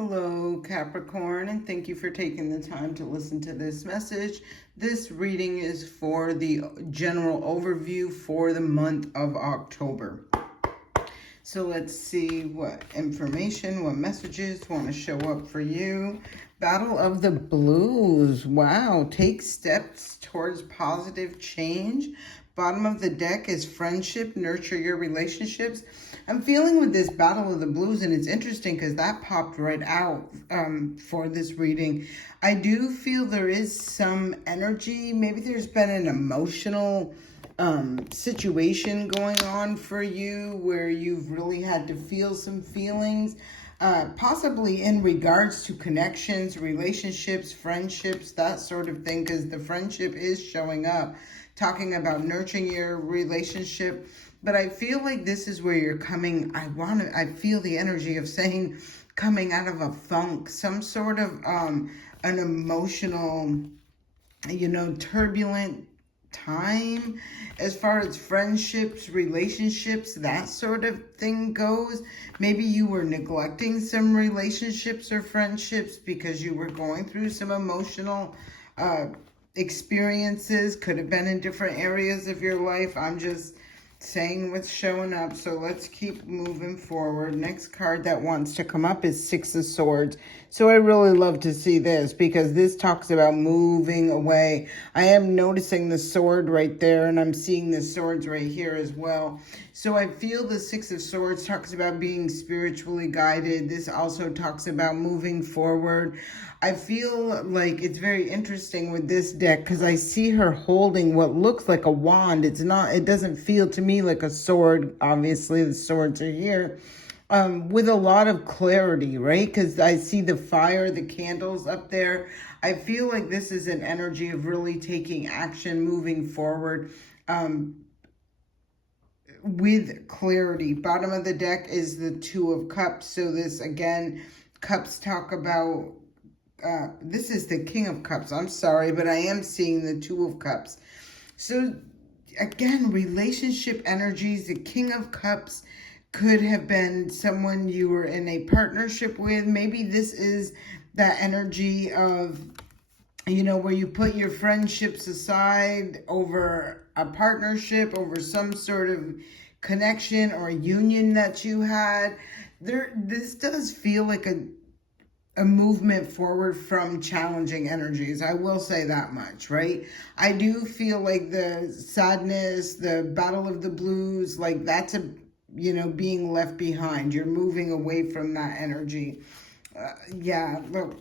Hello, Capricorn, and thank you for taking the time to listen to this message. This reading is for the general overview for the month of October. So let's see what information, what messages want to show up for you. Battle of the Blues. Wow. Take steps towards positive change. Bottom of the deck is friendship, nurture your relationships. I'm feeling with this Battle of the Blues, and it's interesting because that popped right out for this reading. I do feel there is some energy. Maybe there's been an emotional situation going on for you where you've really had to feel some feelings, possibly in regards to connections, relationships, friendships, that sort of thing, because the friendship is showing up, talking about nurturing your relationship. But I feel like this is where you're coming. I feel the energy of saying coming out of a funk, some sort of an emotional, turbulent time as far as friendships, relationships, that sort of thing goes. Maybe you were neglecting some relationships or friendships because you were going through some emotional experiences. Could have been in different areas of your life. I'm just saying what's showing up, so let's keep moving forward. Next card that wants to come up is Six of Swords. So I really love to see this because this talks about moving away. I am noticing the sword right there, and I'm seeing the swords right here as well. So I feel the Six of Swords talks about being spiritually guided. This also talks about moving forward. I feel like it's very interesting with this deck because I see her holding what looks like a wand. It doesn't feel to me like a sword. Obviously, the swords are here. With a lot of clarity, right? Because I see the fire, the candles up there. I feel like this is an energy of really taking action, moving forward with clarity. Bottom of the deck is the Two of Cups. So this, again, cups talk about, this is the King of Cups. I'm sorry, but I am seeing the Two of Cups. So again, relationship energies, the King of Cups could have been someone you were in a partnership with. Maybe this is that energy of, where you put your friendships aside over a partnership, over some sort of connection or union that you had. This does feel like a movement forward from challenging energies. I will say that much, right? I do feel like the sadness, the Battle of the Blues, like that's being left behind. You're moving away from that energy. Yeah, look,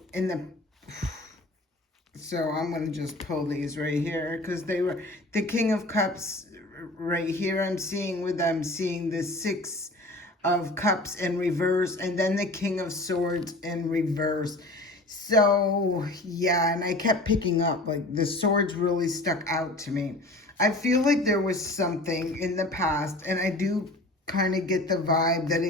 so I'm going to just pull these right here because they were the King of Cups right here. I'm seeing the Six of Cups in reverse, and then the King of Swords in reverse. So yeah, and I kept picking up, like the swords really stuck out to me. I feel like there was something in the past, and I do kind of get the vibe that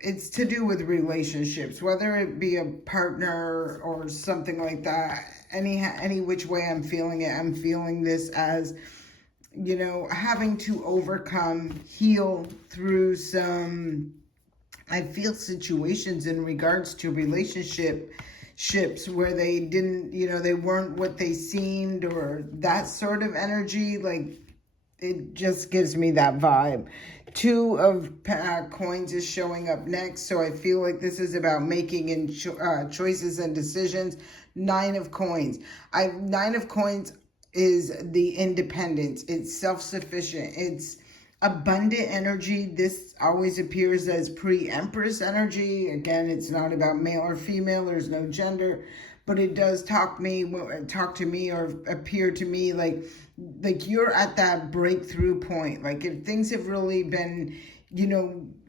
it's to do with relationships, whether it be a partner or something like that. Any which way I'm feeling it, I'm feeling this as, having to overcome, heal through some, I feel, situations in regards to relationships where they didn't, they weren't what they seemed, or that sort of energy. Like, it just gives me that vibe. Two of coins is showing up next, so I feel like this is about making choices and decisions. Nine of coins. Nine of coins is the independence. It's self-sufficient. It's abundant energy. This always appears as pre-empress energy. Again, it's not about male or female. There's no gender, but it does talk to me or appear to me like you're at that breakthrough point. Like if things have really been,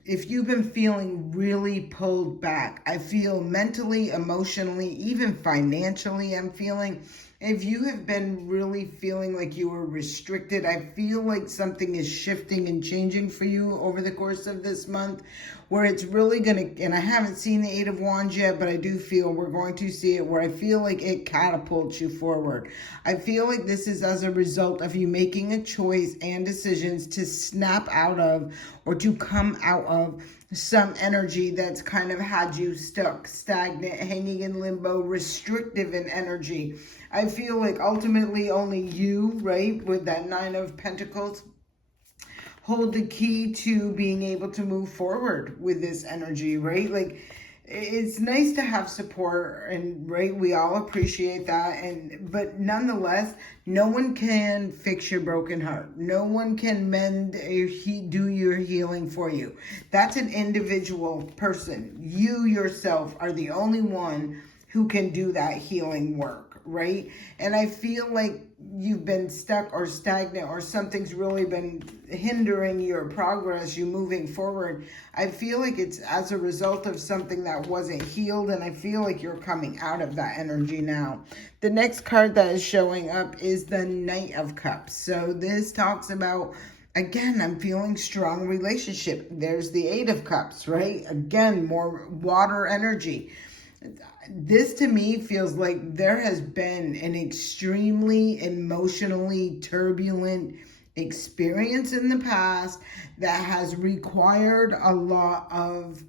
if you've been feeling really pulled back, I feel mentally, emotionally, even financially, I'm feeling, if you have been really feeling like you were restricted, I feel like something is shifting and changing for you over the course of this month, where it's really going to, and I haven't seen the Eight of Wands yet, but I do feel we're going to see it, where I feel like it catapults you forward. I feel like this is as a result of you making a choice and decisions to snap out of, or to come out of some energy that's kind of had you stuck, stagnant, hanging in limbo, restrictive in energy. I feel like ultimately only you, right, with that Nine of Pentacles, hold the key to being able to move forward with this energy, right? Like, it's nice to have support, and right, we all appreciate that, and but nonetheless, no one can fix your broken heart. No one can mend do your healing for you. That's an individual person. You yourself are the only one who can do that healing work, right? And I feel like you've been stuck or stagnant, or something's really been hindering your progress, you moving forward. I feel like it's as a result of something that wasn't healed, and I feel like you're coming out of that energy now. The next card that is showing up is the Knight of Cups. So this talks about, again, I'm feeling strong relationship. There's the Eight of Cups, right? Again, more water energy. This to me feels like there has been an extremely emotionally turbulent experience in the past that has required a lot of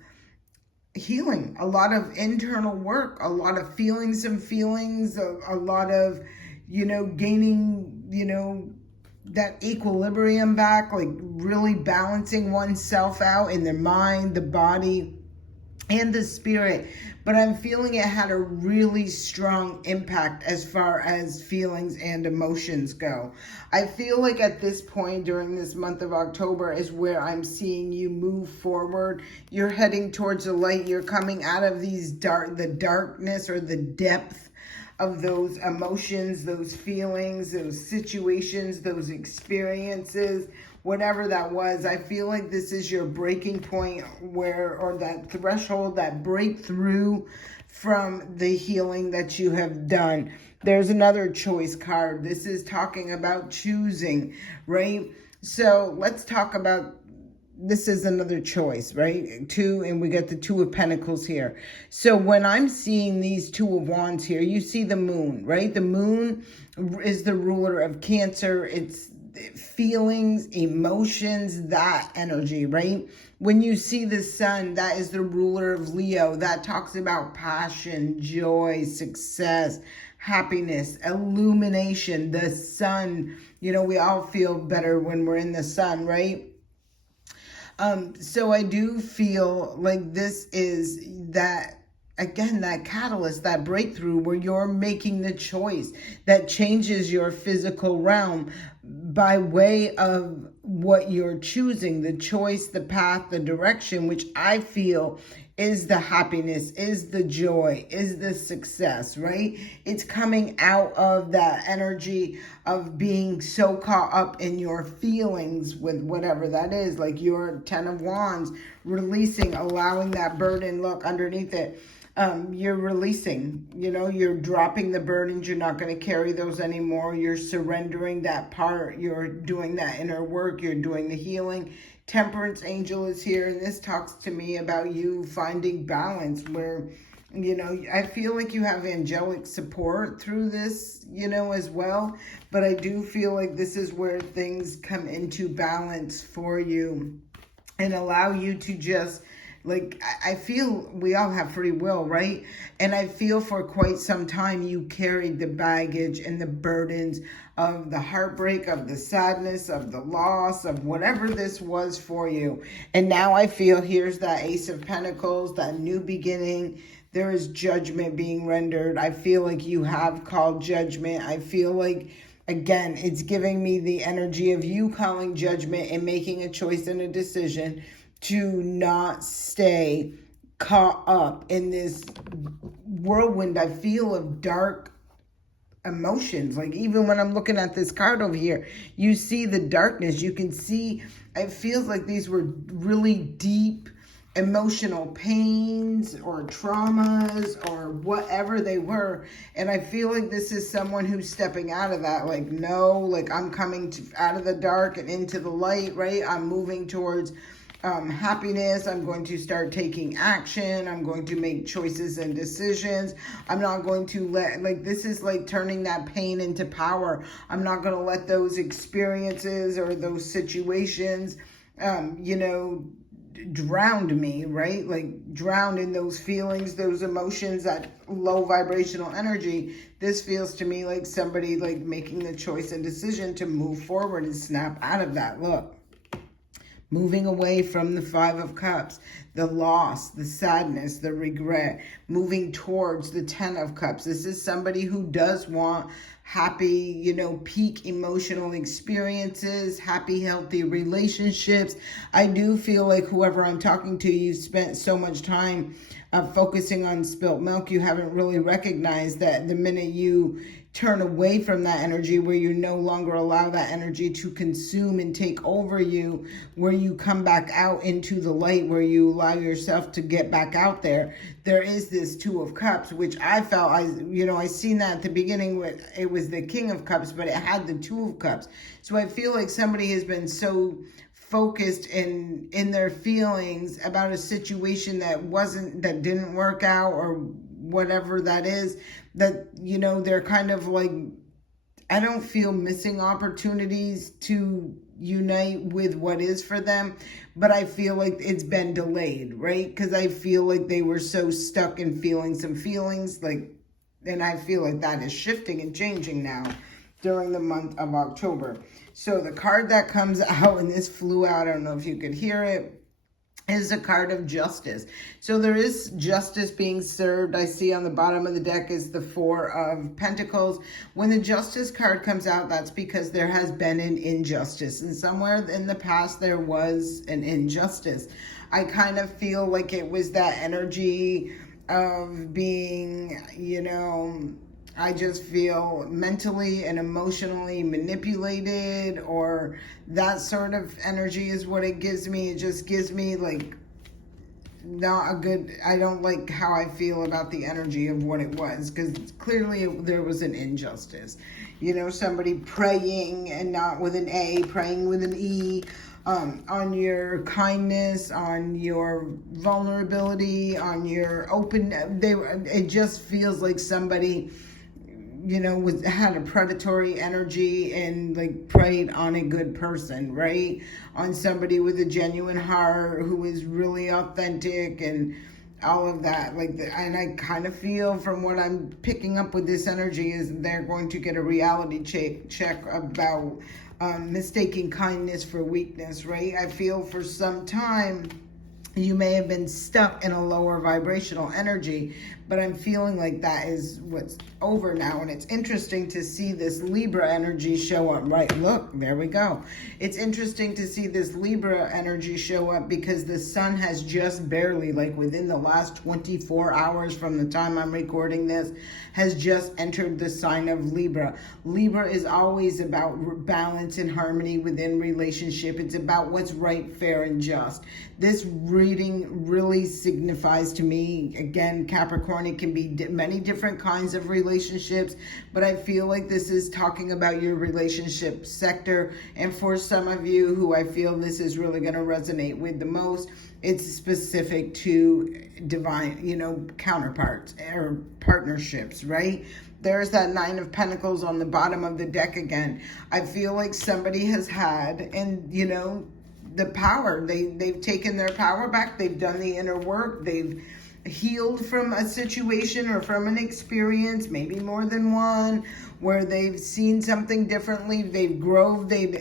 healing, a lot of internal work, a lot of feelings, a lot of, gaining, that equilibrium back, like really balancing oneself out in the mind, the body, and the spirit. But I'm feeling it had a really strong impact as far as feelings and emotions go. I feel like at this point during this month of October is where I'm seeing you move forward. You're heading towards the light. You're coming out of the darkness or the depth of those emotions, those feelings, those situations, those experiences, whatever that was. I feel like this is your breaking point or that threshold, that breakthrough from the healing that you have done. There's another choice card. This is talking about choosing, right? So let's talk about, this is another choice, right? Two, and we get the Two of Pentacles here. So when I'm seeing these Two of Wands here, you see the moon, right? The moon is the ruler of Cancer. It's feelings, emotions, that energy, right? When you see the sun, that is the ruler of Leo. That talks about passion, joy, success, happiness, illumination, the sun. We all feel better when we're in the sun, right? So I do feel like this is that, again, that catalyst, that breakthrough where you're making the choice that changes your physical realm by way of what you're choosing, the choice, the path, the direction, which I feel is the happiness, is the joy, is the success, right? It's coming out of that energy of being so caught up in your feelings with whatever that is, like your Ten of Wands, releasing, allowing that burden, look underneath it. You're releasing, you're dropping the burdens. You're not going to carry those anymore. You're surrendering that part. You're doing that inner work. You're doing the healing. Temperance angel is here, and this talks to me about you finding balance where, I feel like you have angelic support through this, as well. But I do feel like this is where things come into balance for you and allow you to just, like, I feel we all have free will, right? And I feel for quite some time you carried the baggage and the burdens of the heartbreak, of the sadness, of the loss, of whatever this was for you. And now I feel here's that Ace of Pentacles, that new beginning. There is judgment being rendered. I feel like you have called judgment. I feel like, again, it's giving me the energy of you calling judgment and making a choice and a decision to not stay caught up in this whirlwind, I feel, of dark emotions. Like, even when I'm looking at this card over here, you see the darkness. You can see, it feels like these were really deep emotional pains or traumas or whatever they were. And I feel like this is someone who's stepping out of that. Like, no, like, I'm coming out of the dark and into the light, right? I'm moving towards happiness. I'm going to start taking action. I'm going to make choices and decisions. I'm not going to this is like turning that pain into power. I'm not going to let those experiences or those situations, drowned me, right? Like drowned in those feelings, those emotions, that low vibrational energy. This feels to me like somebody like making the choice and decision to move forward and snap out of that. Look, moving away from the Five of Cups, the loss, the sadness, the regret, moving towards the Ten of Cups. This is somebody who does want happy, peak emotional experiences, happy, healthy relationships. I do feel like whoever I'm talking to, you've spent so much time focusing on spilt milk, you haven't really recognized that the minute you turn away from that energy, where you no longer allow that energy to consume and take over you, where you come back out into the light, where you allow yourself to get back out there, there is this Two of Cups, which I felt, I seen that at the beginning, it was the King of Cups, but it had the Two of Cups. So I feel like somebody has been so focused in their feelings about a situation that didn't work out, or whatever that is, that they're kind of like, I don't feel missing opportunities to unite with what is for them, but I feel like it's been delayed, right? Because I feel like they were so stuck in feeling some feelings, and I feel like that is shifting and changing now during the month of October. So the card that comes out, and this flew out, I don't know if you could hear it, is a card of justice. So there is justice being served. I see on the bottom of the deck is the Four of Pentacles. When the Justice card comes out, that's because there has been an injustice. And somewhere in the past, there was an injustice. I kind of feel like it was that energy of being, I just feel mentally and emotionally manipulated, or that sort of energy is what it gives me. It just gives me like not a good, I don't like how I feel about the energy of what it was, because clearly there was an injustice. Somebody praying, and not with an A, praying with an E, on your kindness, on your vulnerability, on your open, it just feels like somebody had a predatory energy and like preyed on a good person, right? On somebody with a genuine heart who is really authentic and all of that. And I kind of feel from what I'm picking up with this energy is they're going to get a reality check about mistaking kindness for weakness, right? I feel for some time you may have been stuck in a lower vibrational energy, but I'm feeling like that is what's over now. And it's interesting to see this Libra energy show up, right? Look, there we go. It's interesting to see this Libra energy show up because the sun has just barely, like within the last 24 hours from the time I'm recording this, has just entered the sign of Libra. Libra is always about balance and harmony within relationship. It's about what's right, fair, and just. This reading really signifies to me, again, Capricorn, it can be many different kinds of relationships, but I feel like this is talking about your relationship sector. And for some of you who I feel this is really going to resonate with the most, it's specific to divine, counterparts or partnerships, right? There's that Nine of Pentacles on the bottom of the deck again. I feel like somebody has had, and the power, they've taken their power back. They've done the inner work. They've healed from a situation or from an experience, maybe more than one, where they've seen something differently. They've grown, they've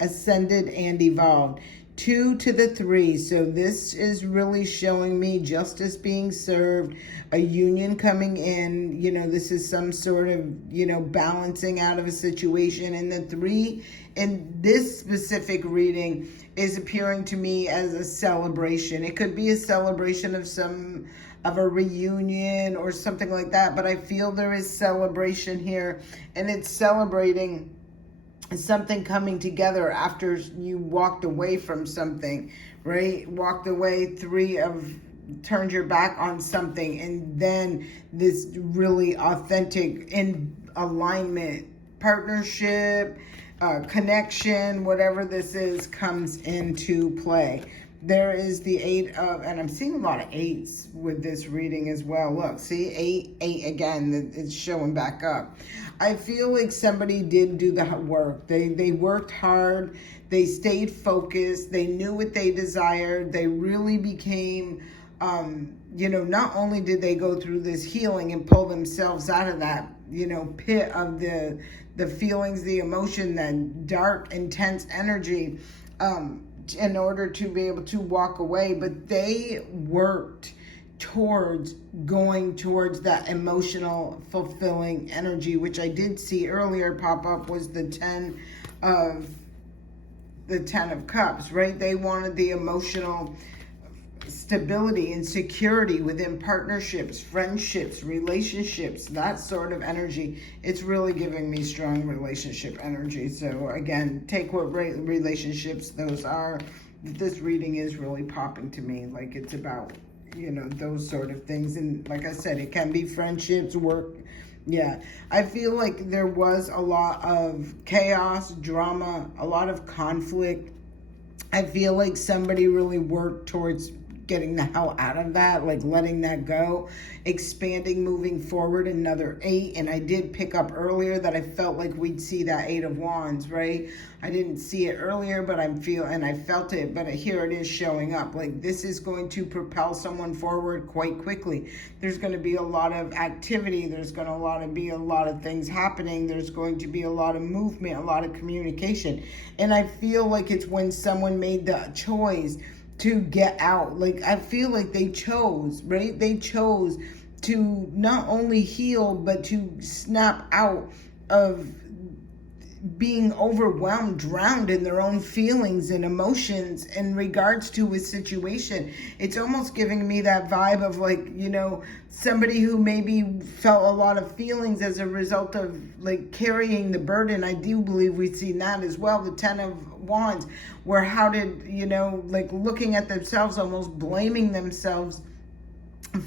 ascended and evolved. 2 to the 3. So this is really showing me justice being served, a union coming in. This is some sort of, balancing out of a situation. And the 3 in this specific reading is appearing to me as a celebration. It could be a celebration of a reunion or something like that, but I feel there is celebration here, and it's celebrating something coming together after you walked away from something, right? Walked away, turned your back on something, and then this really authentic in alignment, partnership, connection, whatever this is, comes into play. There is the 8 of, and I'm seeing a lot of 8s with this reading as well. Look, see, 8 again, it's showing back up. I feel like somebody did do the work. They worked hard. They stayed focused. They knew what they desired. They really became, not only did they go through this healing and pull themselves out of that, pit of the feelings, the emotion, that dark, intense energy, in order to be able to walk away, but they worked towards going towards that emotional fulfilling energy, which I did see earlier pop up, was the 10 of Cups, right? They wanted the emotional stability and security within partnerships, friendships, relationships, that sort of energy. It's really giving me strong relationship energy. So again, take what relationships those are. This reading is really popping to me. Like, it's about, those sort of things. And like I said, it can be friendships, work. Yeah, I feel like there was a lot of chaos, drama, a lot of conflict. I feel like somebody really worked towards getting the hell out of that, like letting that go, expanding, moving forward. Another 8, and I did pick up earlier that I felt like we'd see that 8 of Wands, right? I didn't see it earlier, but I felt it, but here it is showing up. Like, this is going to propel someone forward quite quickly. There's going to be a lot of activity. There's going to be a lot of things happening. There's going to be a lot of movement, a lot of communication. And I feel like it's when someone made the choice to get out. Like, I feel like they chose, right? They chose to not only heal, but to snap out of being overwhelmed, drowned in their own feelings and emotions in regards to a situation. It's almost giving me that vibe of, like, somebody who maybe felt a lot of feelings as a result of, like, carrying the burden. I do believe we've seen that as well, the 10 of Wands, where how did, like, looking at themselves, almost blaming themselves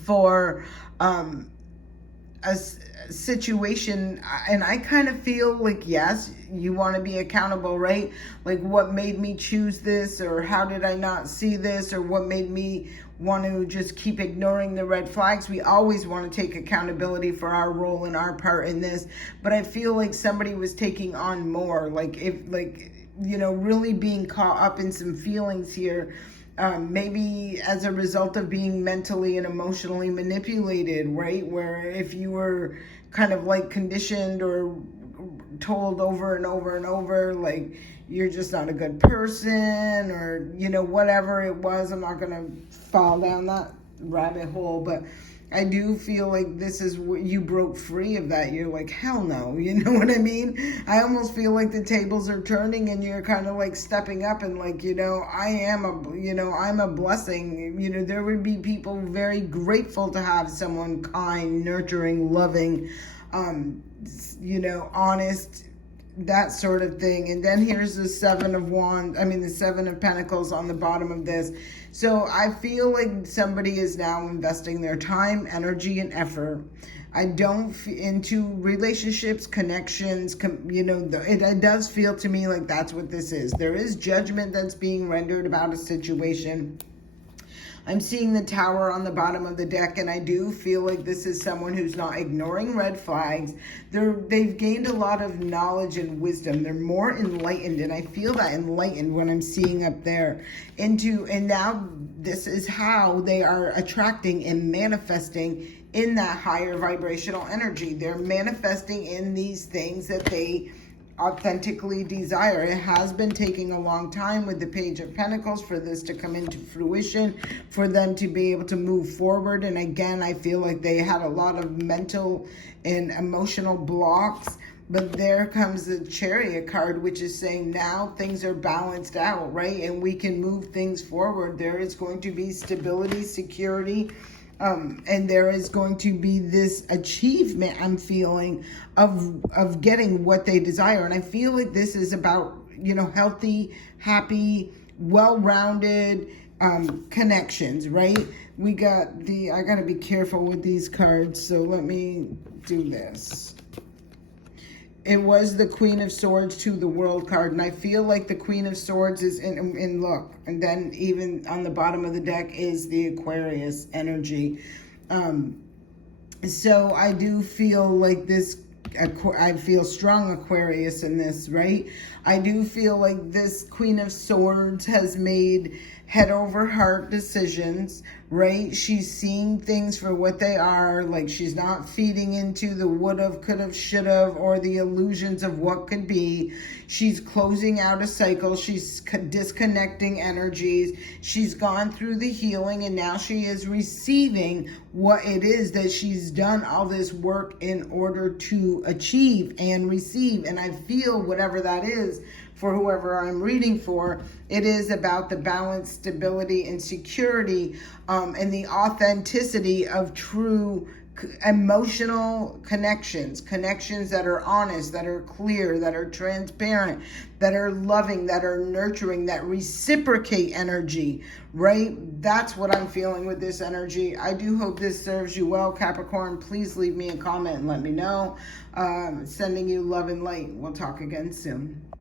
for a situation. And I kind of feel like, yes, you want to be accountable, right? Like, what made me choose this, or how did I not see this, or what made me want to just keep ignoring the red flags? We always want to take accountability for our role and our part in this, but I feel like somebody was taking on more, really being caught up in some feelings here. Maybe as a result of being mentally and emotionally manipulated, right? Where if you were kind of like conditioned or told over and over and over, like, you're just not a good person, or, whatever it was. I'm not going to fall down that rabbit hole, but I do feel like this is what you broke free of that. You're like, hell no, you know what I mean? I almost feel like the tables are turning and you're kind of like stepping up and, like, I'm a blessing. There would be people very grateful to have someone kind, nurturing, loving, honest, that sort of thing. And then here's the 7 of Pentacles on the bottom of this. So I feel like somebody is now investing their time, energy, and effort. I don't into relationships, connections, it does feel to me like that's what this is. There is judgment that's being rendered about a situation. I'm seeing the Tower on the bottom of the deck, and I do feel like this is someone who's not ignoring red flags. They've gained a lot of knowledge and wisdom. They're more enlightened, and I feel that enlightened when I'm seeing up there. And now this is how they are attracting and manifesting in that higher vibrational energy. They're manifesting in these things that they authentically desire. It has been taking a long time with the Page of Pentacles for this to come into fruition, for them to be able to move forward. And again, I feel like they had a lot of mental and emotional blocks. But there comes the Chariot card, which is saying now things are balanced out, right? And we can move things forward. There is going to be stability, security, and there is going to be this achievement, I'm feeling, of getting what they desire. And I feel like this is about, healthy, happy, well-rounded connections, right? I got to be careful with these cards, so let me do this. it was the Queen of Swords to the World card, and I feel like the Queen of Swords is in look, and then even on the bottom of the deck is the Aquarius energy. So I do feel like this, I feel strong Aquarius in this, right? I do feel like this Queen of Swords has made head over heart decisions, right? She's seeing things for what they are. Like, she's not feeding into the would've, could've, should've, or the illusions of what could be. She's closing out a cycle. She's disconnecting energies. She's gone through the healing, and now she is receiving what it is that she's done all this work in order to achieve and receive. And I feel whatever that is, for whoever I'm reading for, it is about the balance, stability, and security, and the authenticity of true emotional connections that are honest, that are clear, that are transparent, that are loving, that are nurturing, that reciprocate energy, right? That's what I'm feeling with this energy. I do hope this serves you well, Capricorn. Please leave me a comment and let me know. Sending you love and light. We'll talk again soon.